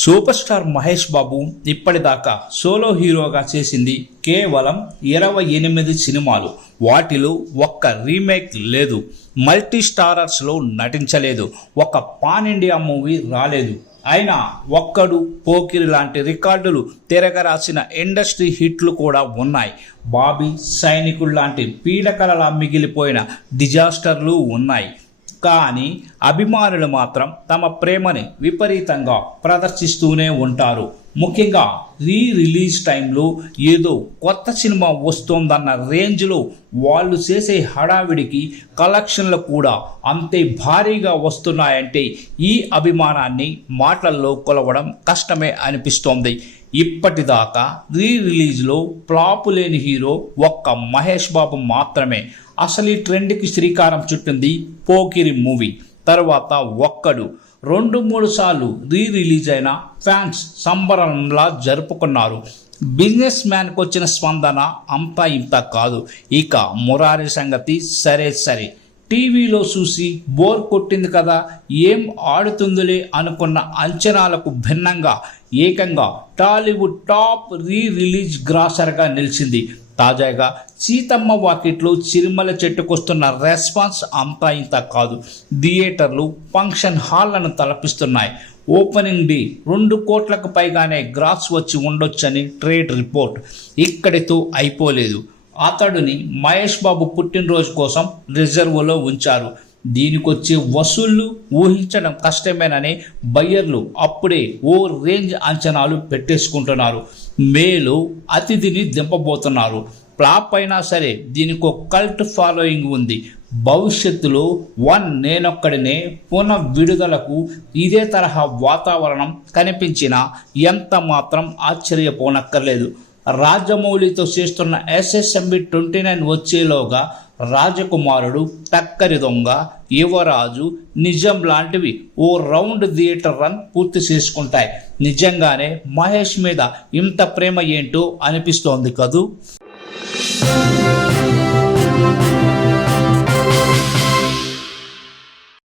Super star Mahesh Babu ఇప్పటిదాకా solo హీరోగా చేసింది కేవలం 28 సినిమాలు. వాటిలో ఒక్క రీమేక్ లేదు, మల్టీ స్టారర్స్లో నటించలేదు, ఒక పాన్ ఇండియా మూవీ రాలేదు. అయినా ఒక్కడు, పోకిరి లాంటి రికార్డులు తిరగరాసిన ఇండస్ట్రీ హిట్లు కూడా ఉన్నాయి. బాబీ, సైనికుడు లాంటి పీడకలలా మిగిలిపోయిన డిజాస్టర్లు ఉన్నాయి. కానీ అభిమానులు మాత్రం తమ ప్రేమని విపరీతంగా ప్రదర్శిస్తూనే ఉంటారు. ముఖ్యంగా రిలీజ్ టైంలో ఏదో కొత్త సినిమా వస్తోందన్న రేంజ్లో వాళ్ళు చేసే హడావిడికి కలెక్షన్లు కూడా అంతే భారీగా వస్తున్నాయంటే ఈ అభిమానాన్ని మాటల్లో కొలవడం కష్టమే అనిపిస్తోంది. ఇప్పటిదాకా రిలీజ్లో ఫ్లాపు లేని హీరో ఒక్క మహేష్ బాబు మాత్రమే. అసలు ఈ ట్రెండ్కి శ్రీకారం చుట్టింది పోకిరి మూవీ. తర్వాత ఒక్కడు 2-3 సార్లు రిలీజ్ అయిన ఫ్యాన్స్ సంబరంలా జరుపుకున్నారు. బిజినెస్ మ్యాన్కి వచ్చిన స్పందన అంతా ఇంత కాదు. ఇక మురారి సంగతి సరే, టీవీలో చూసి బోర్ కొట్టింది కదా, ఏం ఆడుతుందిలే అనుకున్న అంచనాలకు భిన్నంగా ఏకంగా టాలీవుడ్ టాప్ రిలీజ్ గ్రాసర్గా నిలిచింది. తాజాగా సీతమ్మ వాకిట్లో చిరుమల చెట్టుకొస్తున్న రెస్పాన్స్ అంతా ఇంత కాదు. థియేటర్లు, ఫంక్షన్ హాళ్లను తలపిస్తున్నాయి. ఓపెనింగ్ డే 2 కోట్లకు పైగానే గ్రాస్ వచ్చి ఉండొచ్చని ట్రేడ్ రిపోర్ట్. ఇక్కడితో అయిపోలేదు. అతడిని మహేష్ బాబు పుట్టినరోజు కోసం రిజర్వులో ఉంచారు. దీనికొచ్చే వసూళ్లు ఊహించడం కష్టమేనని బయ్యర్లు అప్పుడే ఓ రేంజ్ అంచనాలు పెట్టేసుకుంటున్నారు. మేలో అతిథిని దింపబోతున్నారు. ఫ్లాప్ అయినా సరే దీనికి ఒక కల్ట్ ఫాలోయింగ్ ఉంది. భవిష్యత్తులో నేనొక్కడినే పునః విడుదలకు ఇదే తరహా వాతావరణం కనిపించినా ఎంత మాత్రం ఆశ్చర్యపోనక్కర్లేదు. రాజమౌళితో చేస్తున్న SSMB 29 వచ్చేలోగా రాజకుమారుడు, టక్కరి దొంగ, యువరాజు, నిజం లాంటివి ఓ రౌండ్ థియేటర్ రన్ పూర్తి చేసుకుంటాయి. నిజంగానే మహేష్ మీద ఇంత ప్రేమ ఏంటో అనిపిస్తోంది కదూ.